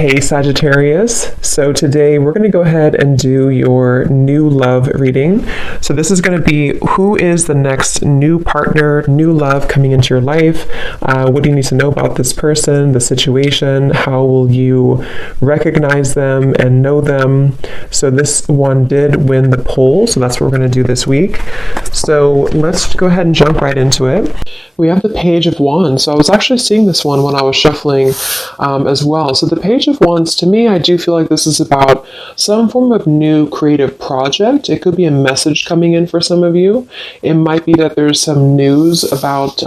Hey Sagittarius, so today we're going to go ahead and do your new love reading. So this is going to be who is the next new partner, new love coming into your life. What do you need to know about this person, the situation? How will you recognize them and know them? So this one did win the poll, so that's what we're going to do this week. So let's go ahead and jump right into it. We have the Page of Wands. So I was actually seeing this one when I was shuffling as well. So the Page of Wands, to me, I do feel like this is about some form of new creative project. It could be a message coming in for some of you. It might be that there's some news about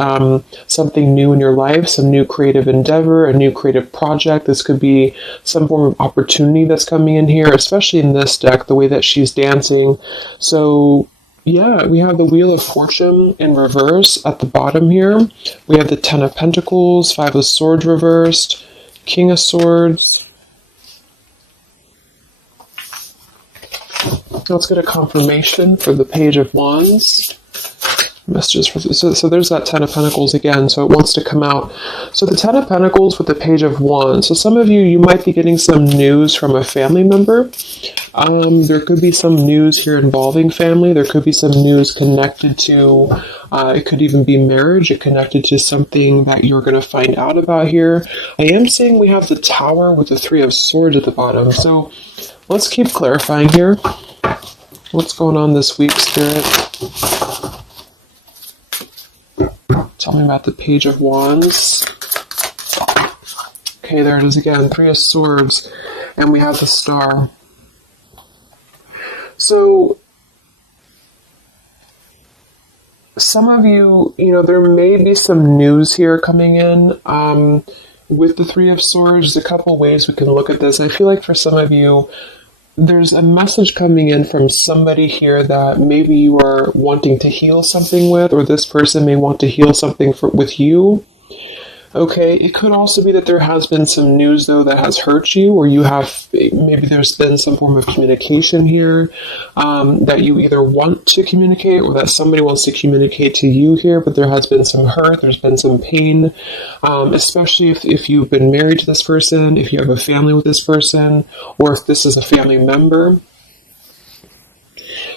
something new in your life, some new creative endeavor, a new creative project. This could be some form of opportunity that's coming in here, especially in this deck, the way that she's dancing. So yeah, we have the Wheel of Fortune in reverse at the bottom here. We have the Ten of Pentacles, Five of Swords reversed, King of Swords. Let's get a confirmation for the Page of Wands. Messages for so there's that Ten of Pentacles again, so it wants to come out. So the Ten of Pentacles with the Page of Wands. So some of you might be getting some news from a family member. There could be some news here involving family. There could be some news connected to, it could even be marriage. It connected to something that you're going to find out about here. I am saying we have the Tower with the Three of Swords at the bottom. So let's keep clarifying here. What's going on this week, Spirit? Tell me about the Page of Wands. Okay, there it is again. Three of Swords. And we have the Star. So, some of you, there may be some news here coming in. With the Three of Swords, there's a couple ways we can look at this. I feel like for some of you, there's a message coming in from somebody here that maybe you are wanting to heal something with, or this person may want to heal something with you. Okay, it could also be that there has been some news, though, that has hurt you, or maybe there's been some form of communication here that you either want to communicate or that somebody wants to communicate to you here, but there has been some hurt, there's been some pain, especially if you've been married to this person, if you have a family with this person, or if this is a family member.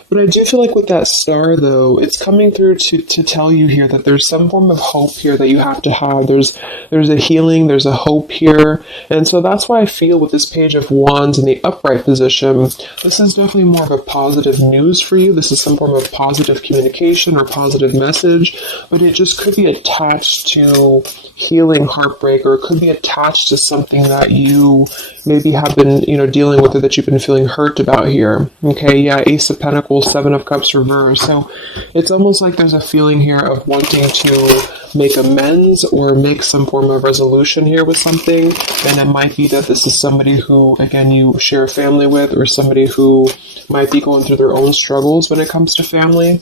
But I do feel like with that Star, though, it's coming through to tell you here that there's some form of hope here that you have to have. There's a healing, there's a hope here. And so that's why I feel with this Page of Wands in the upright position, this is definitely more of a positive news for you. This is some form of positive communication or positive message, but it just could be attached to healing heartbreak, or it could be attached to something that you maybe have been, dealing with, or that you've been feeling hurt about here. Okay, yeah, Ace of Pentacles, Seven of Cups reversed. So it's almost like there's a feeling here of wanting to make amends or make some form of resolution here with something. And it might be that this is somebody who, again, you share a family with, or somebody who might be going through their own struggles when it comes to family.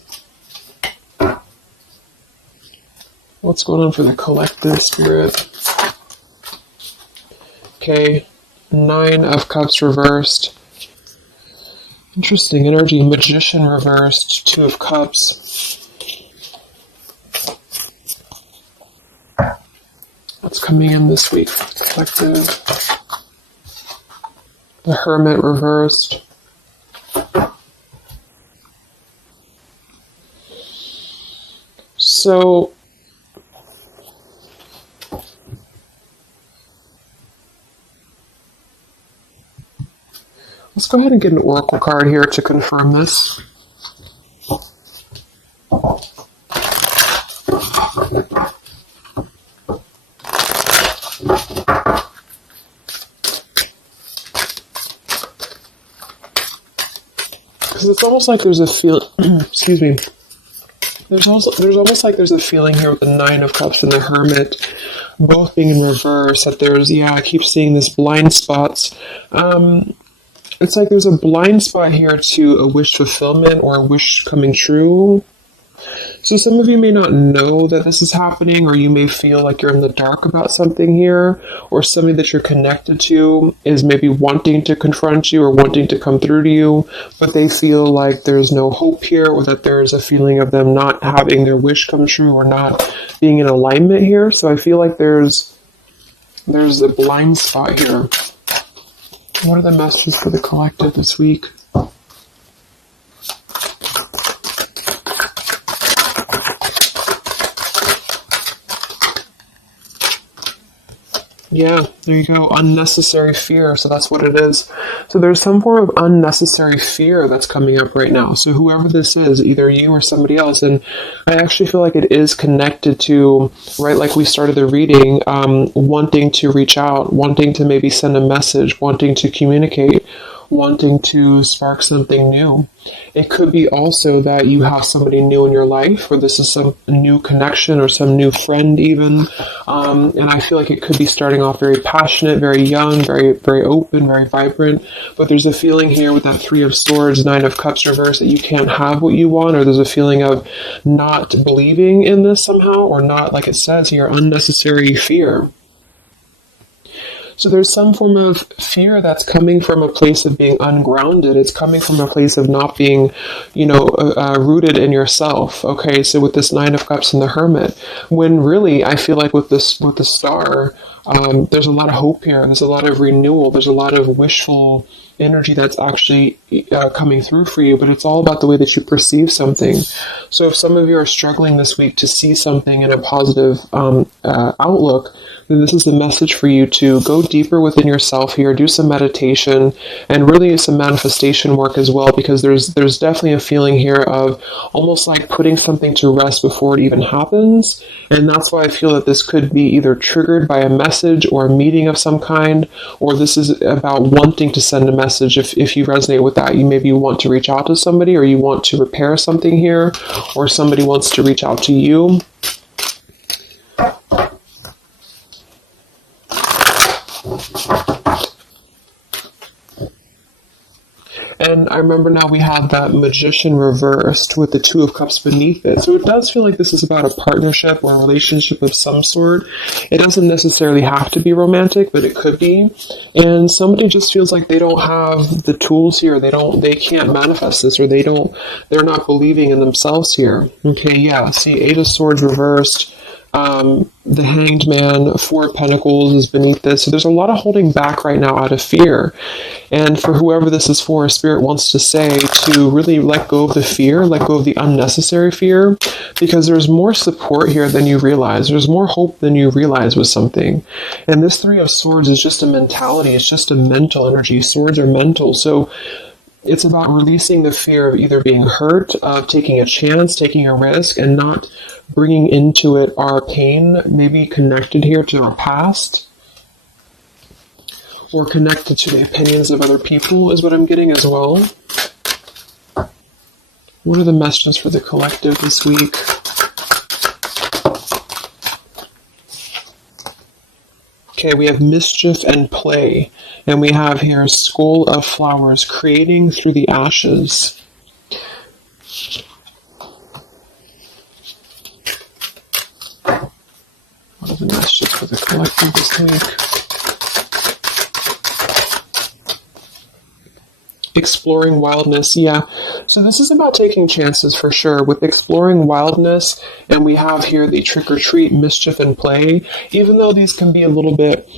What's going on for the collective, Spirit? Okay, Nine of Cups reversed. Interesting energy. Magician reversed. Two of Cups. What's coming in this week for the collective? The Hermit reversed. So let's go ahead and get an oracle card here to confirm this. Because it's almost like there's a excuse me. There's almost like there's a feeling here with the Nine of Cups and the Hermit both being in reverse, that there's, I keep seeing this blind spots. It's like there's a blind spot here to a wish fulfillment or a wish coming true. So some of you may not know that this is happening, or you may feel like you're in the dark about something here, or somebody that you're connected to is maybe wanting to confront you or wanting to come through to you, but they feel like there's no hope here, or that there's a feeling of them not having their wish come true or not being in alignment here. So I feel like there's a blind spot here. What are the messages for the collective this week? Yeah, there you go. Unnecessary fear. So that's what it is. So there's some form of unnecessary fear that's coming up right now. So whoever this is, either you or somebody else, and I actually feel like it is connected to, right, like we started the reading, wanting to reach out, wanting to maybe send a message, wanting to communicate, wanting to spark something new. It could be also that you have somebody new in your life, or this is some new connection or some new friend even. And I feel like it could be starting off very passionate, very young, very, very open, very vibrant. But there's a feeling here with that Three of Swords, Nine of Cups reverse, that you can't have what you want, or there's a feeling of not believing in this somehow, or not, like it says here, unnecessary fear. So there's some form of fear that's coming from a place of being ungrounded. It's coming from a place of not being, rooted in yourself. Okay, so with this Nine of Cups and the Hermit, when really I feel like with the Star, there's a lot of hope here. There's a lot of renewal. There's a lot of wishful energy that's actually coming through for you, but it's all about the way that you perceive something. So if some of you are struggling this week to see something in a positive outlook, then this is the message for you to go deeper within yourself here, do some meditation, and really some manifestation work as well, because there's definitely a feeling here of almost like putting something to rest before it even happens. And that's why I feel that this could be either triggered by a message or a meeting of some kind, or this is about wanting to send a message. If you resonate with that, you maybe want to reach out to somebody, or you want to repair something here, or somebody wants to reach out to you. And I remember now we have that Magician reversed with the Two of Cups beneath it. So it does feel like this is about a partnership or a relationship of some sort. It doesn't necessarily have to be romantic, but it could be. And somebody just feels like they don't have the tools here. They can't manifest this, or they're not believing in themselves here. Okay, yeah. See, Eight of Swords reversed. The Hanged Man, Four of Pentacles is beneath this. So there's a lot of holding back right now out of fear. And for whoever this is for, Spirit wants to say to really let go of the fear, let go of the unnecessary fear, because there's more support here than you realize. There's more hope than you realize with something. And this Three of Swords is just a mentality. It's just a mental energy. Swords are mental. So it's about releasing the fear of either being hurt, of taking a chance, taking a risk, and not bringing into it our pain, maybe connected here to our past, or connected to the opinions of other people is what I'm getting as well. What are the messages for the collective this week? Okay, we have mischief and play. And we have here Skull of Flowers, creating through the ashes. What are the messages for the collective this week? Exploring wildness, yeah. So this is about taking chances for sure. With exploring wildness, and we have here the trick or treat, mischief and play. Even though these can be a little bit,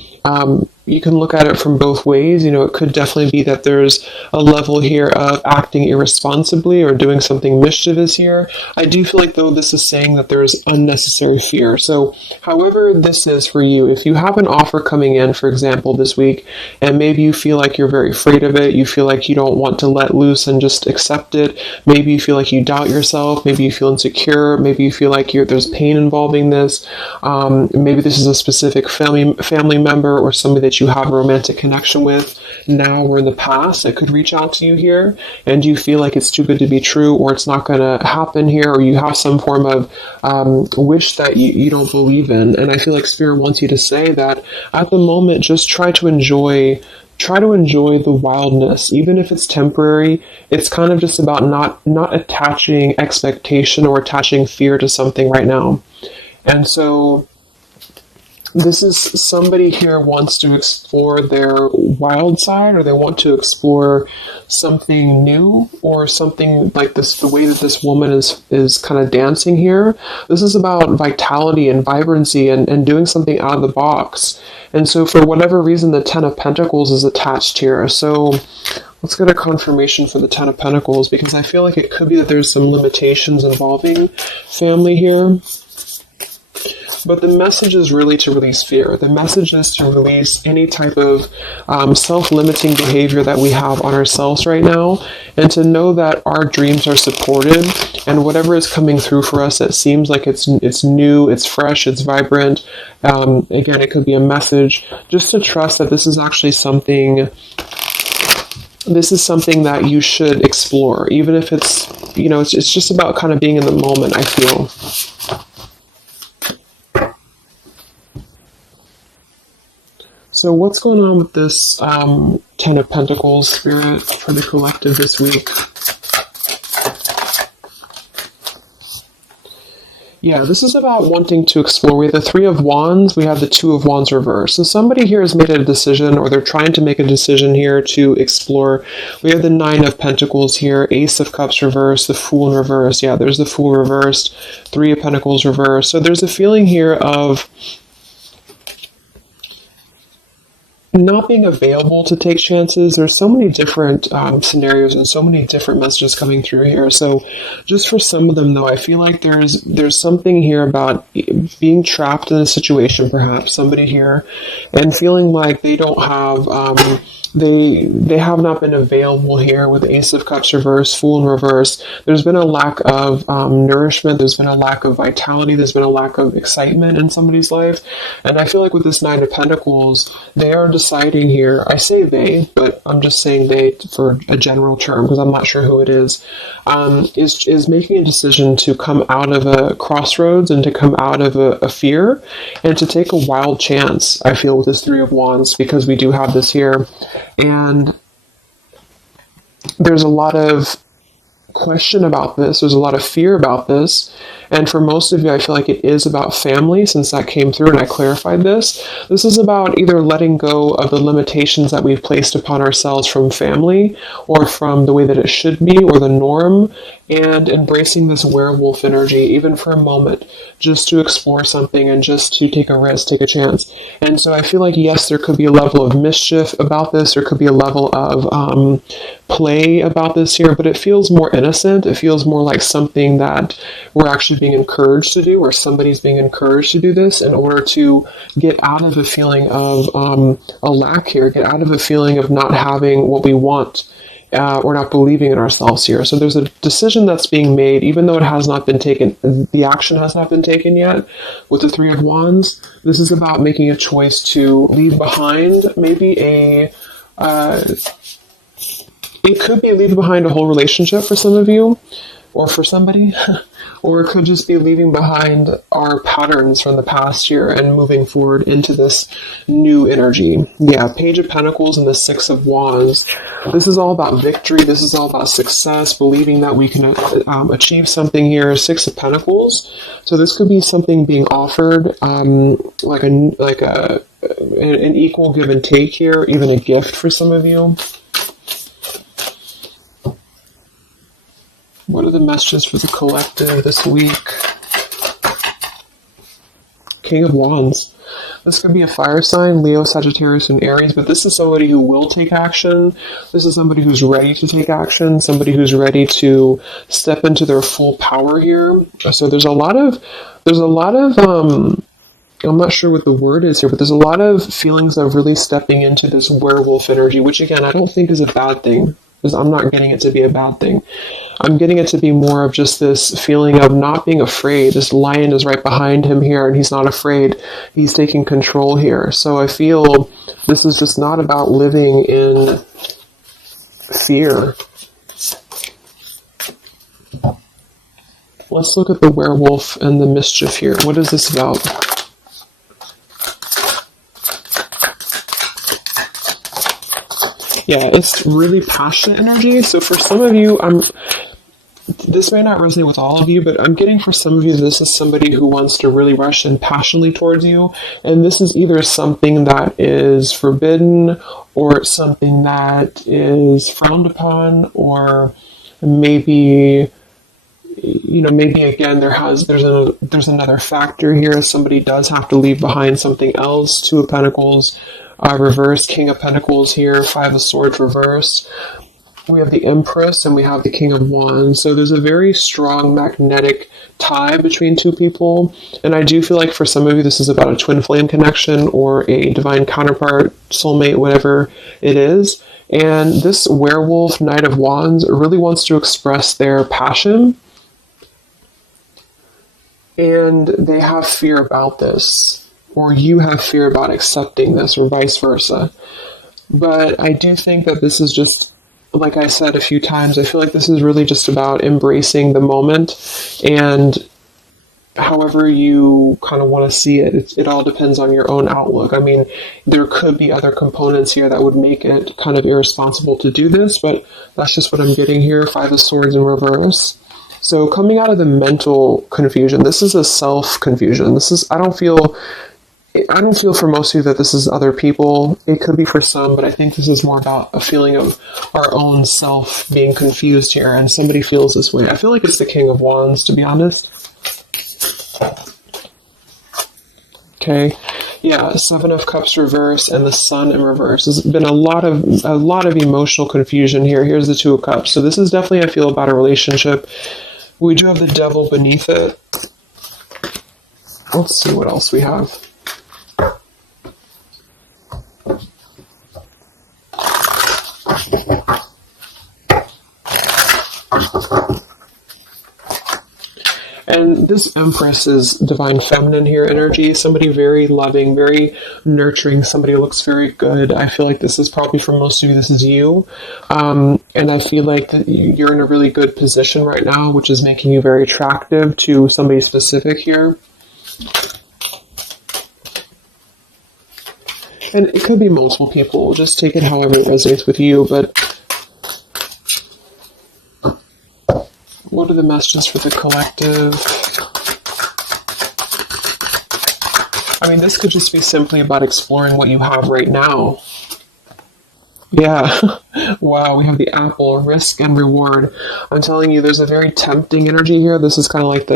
you can look at it from both ways. It could definitely be that there's a level here of acting irresponsibly or doing something mischievous here. I do feel like, though, this is saying that there's unnecessary fear. So however this is for you, if you have an offer coming in, for example, this week, and maybe you feel like you're very afraid of it, you feel like you don't want to let loose and just accept it, maybe you feel like you doubt yourself, maybe you feel insecure, maybe you feel like there's pain involving this, maybe this is a specific family member or somebody that you have a romantic connection with now or in the past that could reach out to you here, and you feel like it's too good to be true, or it's not going to happen here, or you have some form of wish that you don't believe in. And I feel like Spirit wants you to say that at the moment, just try to enjoy the wildness, even if it's temporary. It's kind of just about not attaching expectation or attaching fear to something right now. And so This is somebody here wants to explore their wild side, or they want to explore something new, or something like this. The way that this woman is kind of dancing here. This is about vitality and vibrancy, and doing something out of the box. And so for whatever reason, the Ten of Pentacles is attached here. So let's get a confirmation for the Ten of Pentacles, because I feel like it could be that there's some limitations involving family here. But the message is really to release fear. The message is to release any type of self-limiting behavior that we have on ourselves right now, and to know that our dreams are supported, and whatever is coming through for us that seems like it's new, it's fresh, it's vibrant. Again, it could be a message. Just to trust that this is actually something. This is something that you should explore, even if it's, it's just about kind of being in the moment, I feel. So what's going on with this Ten of Pentacles, Spirit, for the collective this week? Yeah, this is about wanting to explore. We have the Three of Wands, we have the Two of Wands reverse. So somebody here has made a decision, or they're trying to make a decision here to explore. We have the Nine of Pentacles here, Ace of Cups reverse, the Fool in reverse. Yeah, there's the Fool reversed, Three of Pentacles reverse. So there's a feeling here of not being available to take chances. There's so many different scenarios and so many different messages coming through here. So just for some of them, though, I feel like there's something here about being trapped in a situation, perhaps somebody here, and feeling like they don't have they have not been available here with Ace of Cups reverse, Fool in reverse. There's been a lack of nourishment. There's been a lack of vitality. There's been a lack of excitement in somebody's life. And I feel like with this Nine of Pentacles, they are deciding here, I say they, but I'm just saying they for a general term because I'm not sure who it is making a decision to come out of a crossroads and to come out of a fear and to take a wild chance, I feel, with this Three of Wands, because we do have this here. And there's a lot of question about this. There's a lot of fear about this. And for most of you, I feel like it is about family, since that came through and I clarified this. This is about either letting go of the limitations that we've placed upon ourselves from family, or from the way that it should be, or the norm, and embracing this werewolf energy, even for a moment, just to explore something and just to take a risk, take a chance. And so I feel like, yes, there could be a level of mischief about this. There could be a level of play about this here, but it feels more innocent. It feels more like something that we're actually being encouraged to do, or somebody's being encouraged to do this in order to get out of a feeling of a lack here, get out of a feeling of not having what we want, or not believing in ourselves here. So there's a decision that's being made, even though it has not been taken, the action has not been taken yet with the Three of Wands. This is about making a choice to leave behind maybe it could be leaving behind a whole relationship for some of you, or for somebody, or it could just be leaving behind our patterns from the past year and moving forward into this new energy. Yeah, Page of Pentacles and the Six of Wands. This is all about victory. This is all about success, believing that we can achieve something here. Six of Pentacles. So this could be something being offered, like an equal give and take here, even a gift for some of you. What are the messages for the collective this week? King of Wands. This could be a fire sign, Leo, Sagittarius, and Aries, but this is somebody who will take action. This is somebody who's ready to take action, somebody who's ready to step into their full power here. So there's a lot of I'm not sure what the word is here, but there's a lot of feelings of really stepping into this werewolf energy, which again, I don't think is a bad thing. Because I'm not getting it to be a bad thing. I'm getting it to be more of just this feeling of not being afraid. This lion is right behind him here, and he's not afraid. He's taking control here. So I feel this is just not about living in fear. Let's look at the werewolf and the mischief here. What is this about? Yeah, it's really passionate energy. So for some of you, this may not resonate with all of you, but I'm getting for some of you, this is somebody who wants to really rush in passionately towards you. And this is either something that is forbidden or something that is frowned upon, or maybe, maybe again, there's another factor here. Somebody does have to leave behind something else. Two of Pentacles, reverse, King of Pentacles here, Five of Swords reversed. We have the Empress and we have the King of Wands. So there's a very strong magnetic tie between two people. And I do feel like for some of you, this is about a twin flame connection or a divine counterpart, soulmate, whatever it is. And this werewolf, Knight of Wands, really wants to express their passion. And they have fear about this, or you have fear about accepting this, or vice versa. But I do think that this is just, like I said a few times, I feel like this is really just about embracing the moment, and however you kind of want to see it, it all depends on your own outlook. I mean, there could be other components here that would make it kind of irresponsible to do this, but that's just what I'm getting here. Five of Swords in reverse. So coming out of the mental confusion, this is a self-confusion. I don't feel for most of you that this is other people. It could be for some, but I think this is more about a feeling of our own self being confused here, and somebody feels this way. I feel like it's the King of Wands, to be honest. Okay. Yeah, Seven of Cups reverse and the Sun in reverse. There's been a lot of emotional confusion here. Here's the Two of Cups. So this is definitely, I feel, about a relationship. We do have the Devil beneath it. Let's see what else we have. And this Empress is divine feminine here energy. Somebody very loving, very nurturing. Somebody who looks very good. I feel like this is probably for most of you, this is you. And I feel like you're in a really good position right now, which is making you very attractive to somebody specific here. And it could be multiple people. Just take it however it resonates with you. But what are the messages for the collective? I mean, this could just be simply about exploring what you have right now. Yeah. Wow, we have the Apple, risk and reward. I'm telling you, there's a very tempting energy here. This is kind of like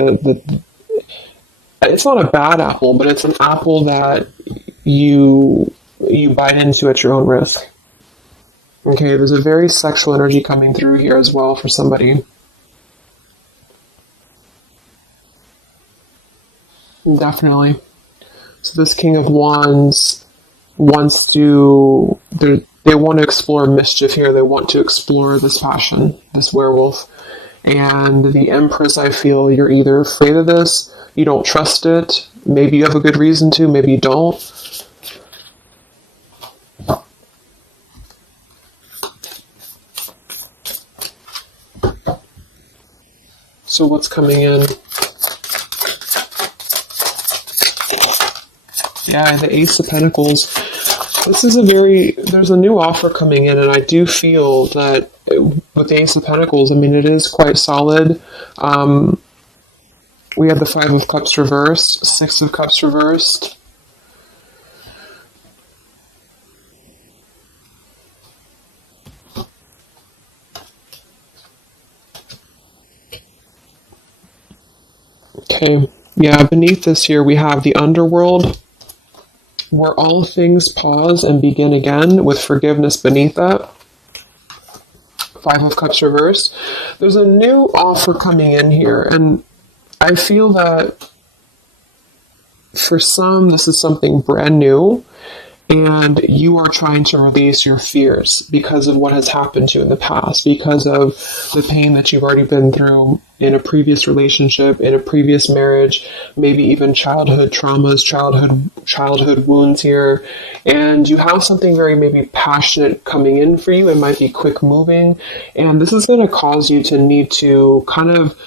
it's not a bad apple, but it's an apple that you bite into at your own risk. Okay, there's a very sexual energy coming through here as well for somebody. Definitely. So this King of Wands wants to, they want to explore mischief here. They want to explore this passion, this werewolf. And the Empress, I feel you're either afraid of this, you don't trust it, maybe you have a good reason to, maybe you don't. So what's coming in? Yeah, the Ace of Pentacles. This is there's a new offer coming in, and I do feel that with the Ace of Pentacles, I mean, it is quite solid. We have the Five of Cups reversed, Six of Cups reversed. Okay, yeah, beneath this here, we have the Underworld, where all things pause and begin again, with forgiveness beneath that. Five of Cups reversed. There's a new offer coming in here, and I feel that for some, this is something brand new, and you are trying to release your fears because of what has happened to you in the past, because of the pain that you've already been through in a previous relationship, in a previous marriage, maybe even childhood traumas, childhood wounds here. And you have something very maybe passionate coming in for you. It might be quick moving. And this is going to cause you to need to kind of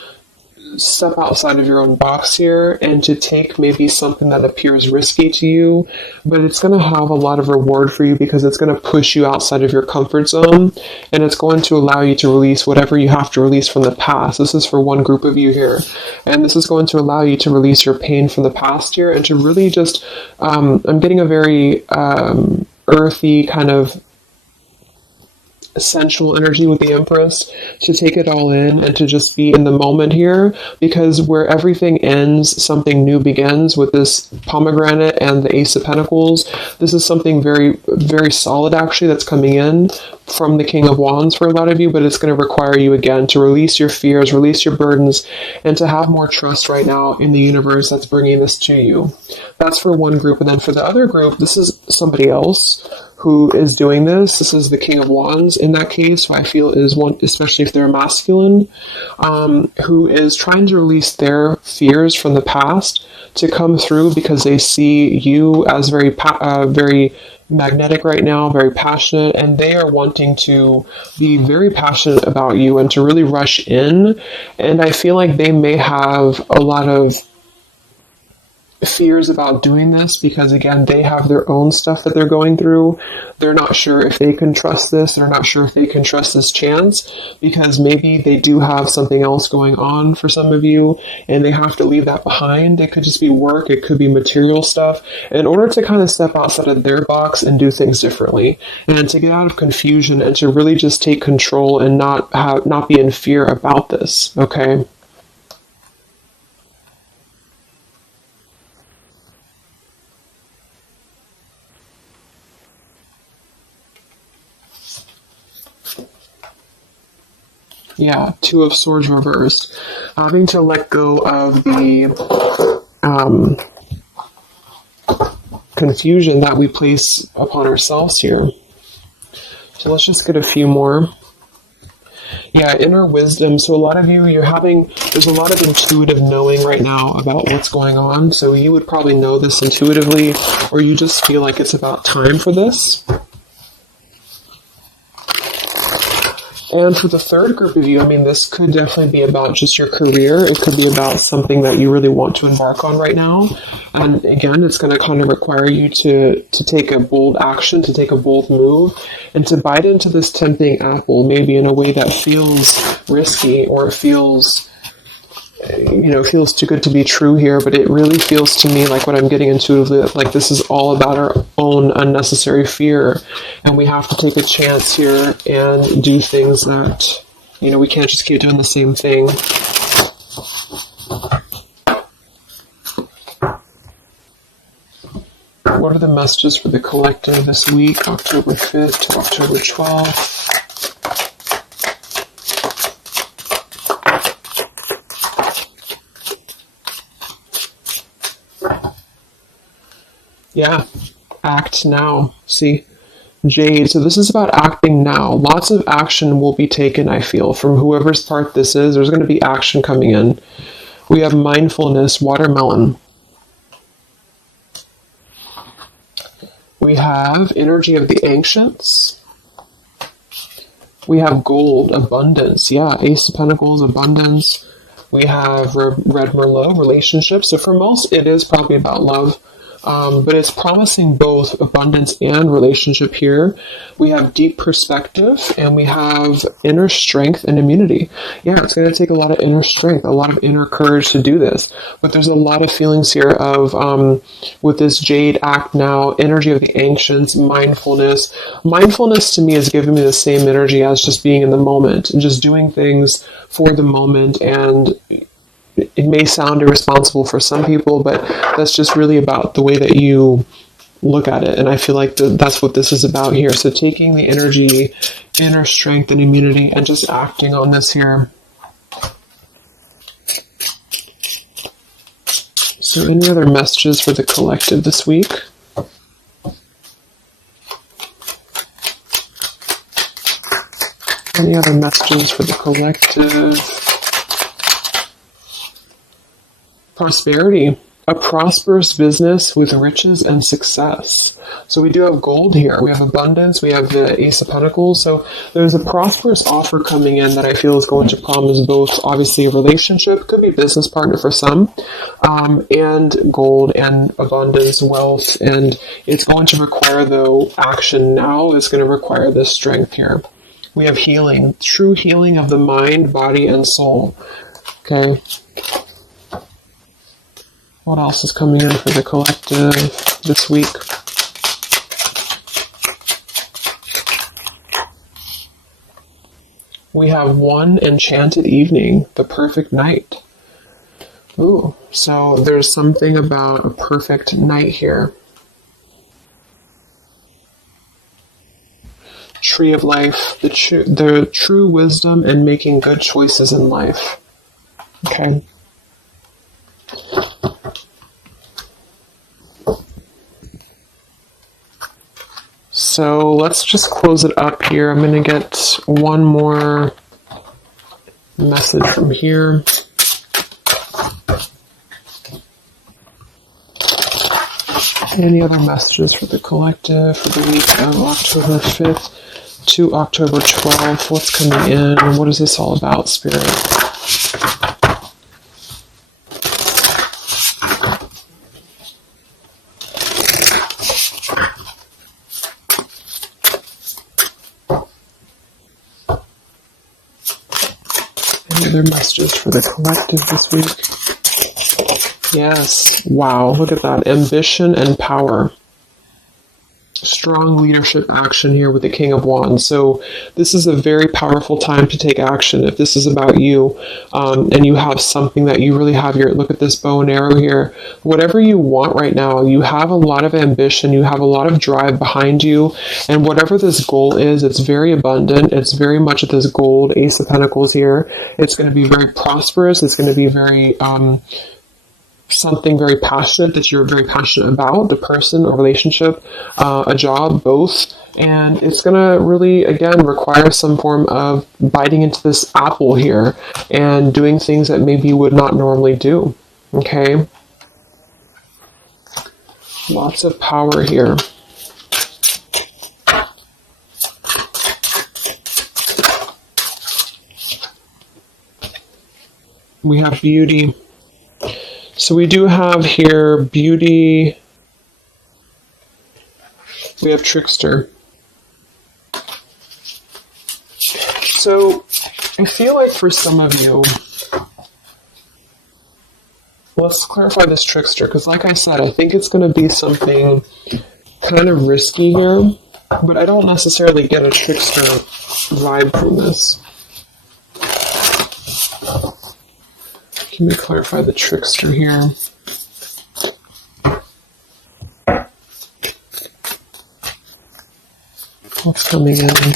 step outside of your own box here and to take maybe something that appears risky to you, but it's going to have a lot of reward for you because it's going to push you outside of your comfort zone, and it's going to allow you to release whatever you have to release from the past. This is for one group of you here, and this is going to allow you to release your pain from the past here and to really just, I'm getting a very earthy kind of sensual energy with the Empress, to take it all in and to just be in the moment here, because where everything ends, something new begins with this pomegranate and the Ace of Pentacles. This is something very, very solid actually that's coming in from the King of Wands for a lot of you, but it's going to require you again to release your fears, release your burdens, and to have more trust right now in the universe that's bringing this to you. That's for one group. And then for the other group, this is somebody else who is doing this. This is the King of Wands in that case, who I feel is one, especially if they're masculine, who is trying to release their fears from the past to come through because they see you as very magnetic right now, very passionate, and they are wanting to be very passionate about you and to really rush in. And I feel like they may have a lot of fears about doing this because, again, they have their own stuff that they're going through. They're not sure if they can trust this. They're not sure if they can trust this chance because maybe they do have something else going on for some of you and they have to leave that behind. It could just be work. It could be material stuff in order to kind of step outside of their box and do things differently and to get out of confusion and to really just take control and not be in fear about this. Okay. Yeah, Two of Swords reversed. Having to let go of the confusion that we place upon ourselves here. So let's just get a few more. Yeah, inner wisdom. So a lot of you, there's a lot of intuitive knowing right now about what's going on. So you would probably know this intuitively, or you just feel like it's about time for this. And for the third group of you, this could definitely be about just your career. It could be about something that you really want to embark on right now. And again, it's going to kind of require you to take a bold action, to take a bold move, and to bite into this tempting apple, maybe in a way that feels risky or feels too good to be true here, but it really feels to me like what I'm getting intuitively, like this is all about our own unnecessary fear, and we have to take a chance here and do things that, we can't just keep doing the same thing. What are the messages for the collective this week, October 5th to October 12th? Yeah, act now. See, Jade. So this is about acting now. Lots of action will be taken, I feel, from whoever's part this is. There's going to be action coming in. We have mindfulness, watermelon. We have energy of the ancients. We have gold, abundance. Yeah, Ace of Pentacles, abundance. We have Red Merlot, relationships. So for most, it is probably about love. But it's promising both abundance and relationship here. We have deep perspective, and we have inner strength and immunity. Yeah, it's going to take a lot of inner strength, a lot of inner courage to do this. But there's a lot of feelings here of, with this Jade, act now, energy of the ancients, mindfulness. Mindfulness to me is giving me the same energy as just being in the moment and just doing things for the moment. And it may sound irresponsible for some people, but that's just really about the way that you look at it. And I feel like that's what this is about here. So taking the energy, inner strength and immunity, and just acting on this here. So any other messages for the collective this week? Any other messages for the collective? Prosperity. a prosperous business with riches and success. So we do have gold here. We have abundance. We have the Ace of Pentacles. So there's a prosperous offer coming in that I feel is going to promise both, obviously, a relationship, could be a business partner for some, and gold and abundance, wealth. And it's going to require, though, action now. It's going to require this strength here. We have healing, true healing of the mind, body, and soul. Okay. What else is coming in for the collective this week? We have one enchanted evening, the perfect night. Ooh, so there's something about a perfect night here. Tree of life, the true wisdom and making good choices in life. Okay. So let's just close it up here. I'm going to get one more message from here. Any other messages for the collective for the week of October 5th to October 12th? What's coming in? What is this all about, Spirit? Other messages for the collective this week. Yes. Wow. Look at that. Ambition and power. Strong leadership action here with the King of Wands. So this is a very powerful time to take action. If this is about you, and you have something that you really have your, look at this bow and arrow here. Whatever you want right now, you have a lot of ambition, you have a lot of drive behind you, and whatever this goal is, it's very abundant. It's very much this gold Ace of Pentacles here. It's going to be very prosperous. It's going to be very, something very passionate that you're very passionate about, the person, a relationship, a job, both. And it's going to really, again, require some form of biting into this apple here and doing things that maybe you would not normally do. Okay? Lots of power here. We have beauty. So we do have here beauty. We have trickster. So I feel like for some of you, let's clarify this trickster, because like I said, I think it's going to be something kind of risky here, but I don't necessarily get a trickster vibe from this. Can we clarify the trickster here? What's coming in?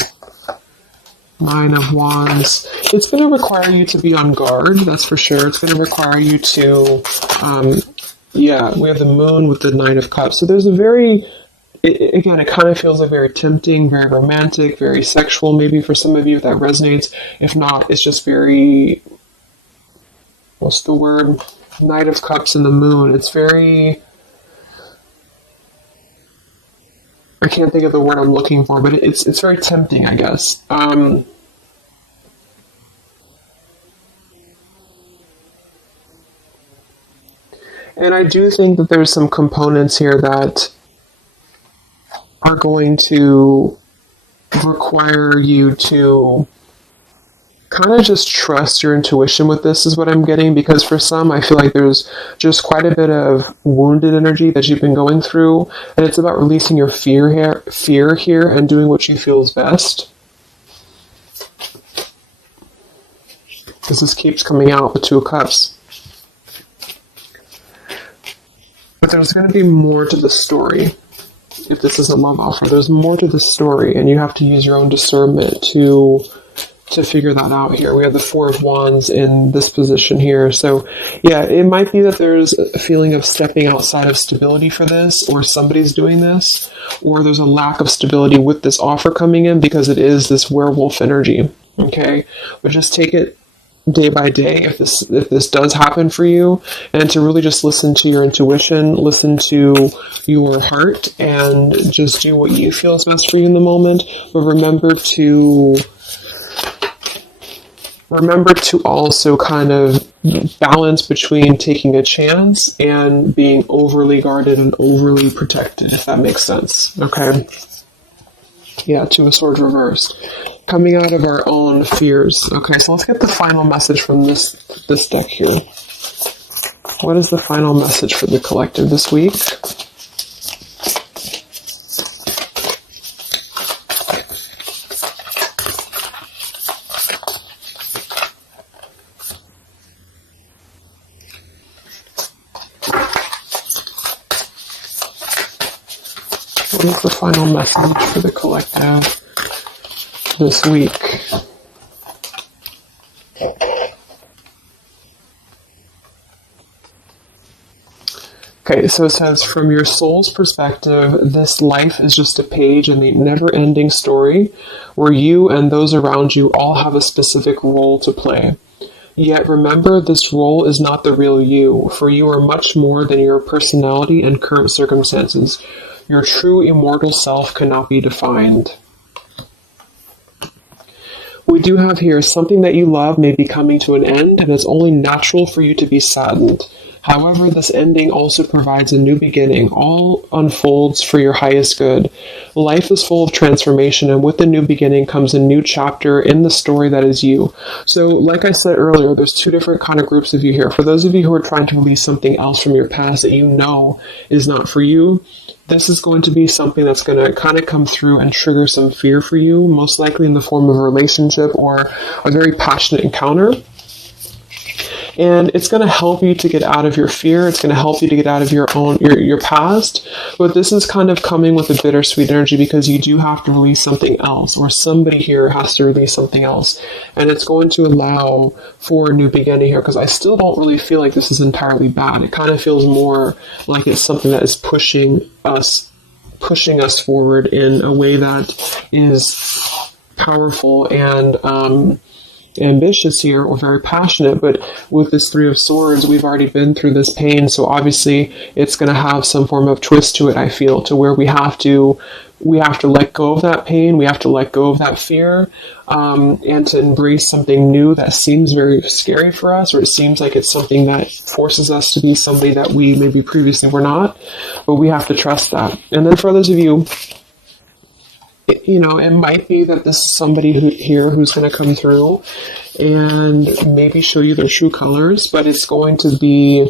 Nine of Wands. It's going to require you to be on guard, that's for sure. It's going to require you to, we have the Moon with the Nine of Cups. So there's a very, again, it kind of feels like very tempting, very romantic, very sexual, maybe for some of you if that resonates. If not, it's just very, what's the word? Knight of Cups and the Moon. It's very, I can't think of the word I'm looking for, but it's very tempting, I guess. And I do think that there's some components here that are going to require you to kind of just trust your intuition with this, is what I'm getting, because for some, I feel like there's just quite a bit of wounded energy that you've been going through, and it's about releasing your fear here and doing what you feel is best. Because this keeps coming out, the Two of Cups. But there's going to be more to the story. If this is a love offer, there's more to the story, and you have to use your own discernment to figure that out here. We have the Four of Wands in this position here. So yeah, it might be that there's a feeling of stepping outside of stability for this, or somebody's doing this, or there's a lack of stability with this offer coming in because it is this werewolf energy. Okay? But just take it day by day if this does happen for you, and to really just listen to your intuition, listen to your heart, and just do what you feel is best for you in the moment. But remember to also kind of balance between taking a chance and being overly guarded and overly protected, if that makes sense. Okay. Yeah, Two of Swords reversed. Coming out of our own fears. Okay, so let's get the final message from this deck here. What is the final message for the collective this week? What is the final message for the collective this week? Okay, so it says, from your soul's perspective, this life is just a page in the never-ending story where you and those around you all have a specific role to play. Yet remember, this role is not the real you, for you are much more than your personality and current circumstances. Your true immortal self cannot be defined. We do have here, something that you love may be coming to an end, and it's only natural for you to be saddened. However, this ending also provides a new beginning. All unfolds for your highest good. Life is full of transformation, and with the new beginning comes a new chapter in the story that is you. So, like I said earlier, there's two different kind of groups of you here. For those of you who are trying to release something else from your past that you know is not for you, this is going to be something that's going to kind of come through and trigger some fear for you, most likely in the form of a relationship or a very passionate encounter. And it's going to help you to get out of your fear. It's going to help you to get out of your past. But this is kind of coming with a bittersweet energy because you do have to release something else, or somebody here has to release something else. And it's going to allow for a new beginning here, because I still don't really feel like this is entirely bad. It kind of feels more like it's something that is pushing us forward in a way that is powerful and ambitious here, or very passionate. But with this Three of Swords, we've already been through this pain, so obviously it's going to have some form of twist to it, I feel, to where we have to let go of that pain, we have to let go of that fear, and to embrace something new that seems very scary for us, or it seems like it's something that forces us to be somebody that we maybe previously were not, but we have to trust that. And then for those of you, it might be that this is somebody who's going to come through and maybe show you their true colors, but that's going to be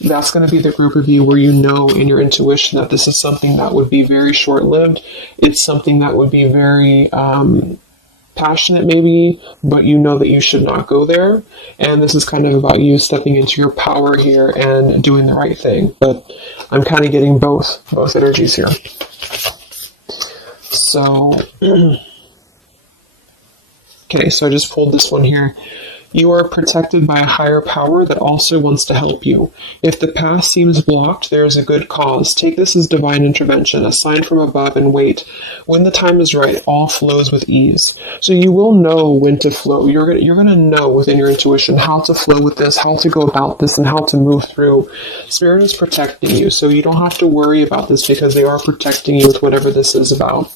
the group of you where you know in your intuition that this is something that would be very short-lived. It's something that would be very passionate maybe, but you know that you should not go there. And this is kind of about you stepping into your power here and doing the right thing. But I'm kind of getting both energies here. So, okay, so I just pulled this one here. You are protected by a higher power that also wants to help you. If the path seems blocked, there is a good cause. Take this as divine intervention, a sign from above, and wait. When the time is right, all flows with ease. So you will know when to flow. You're gonna know within your intuition how to flow with this, how to go about this, and how to move through. Spirit is protecting you, so you don't have to worry about this because they are protecting you with whatever this is about.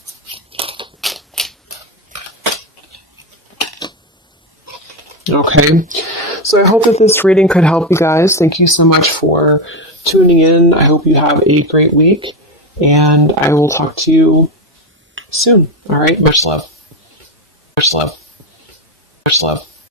Okay, so I hope that this reading could help you guys. Thank you so much for tuning in. I hope you have a great week, and I will talk to you soon. All right, much love. Much love. Much love.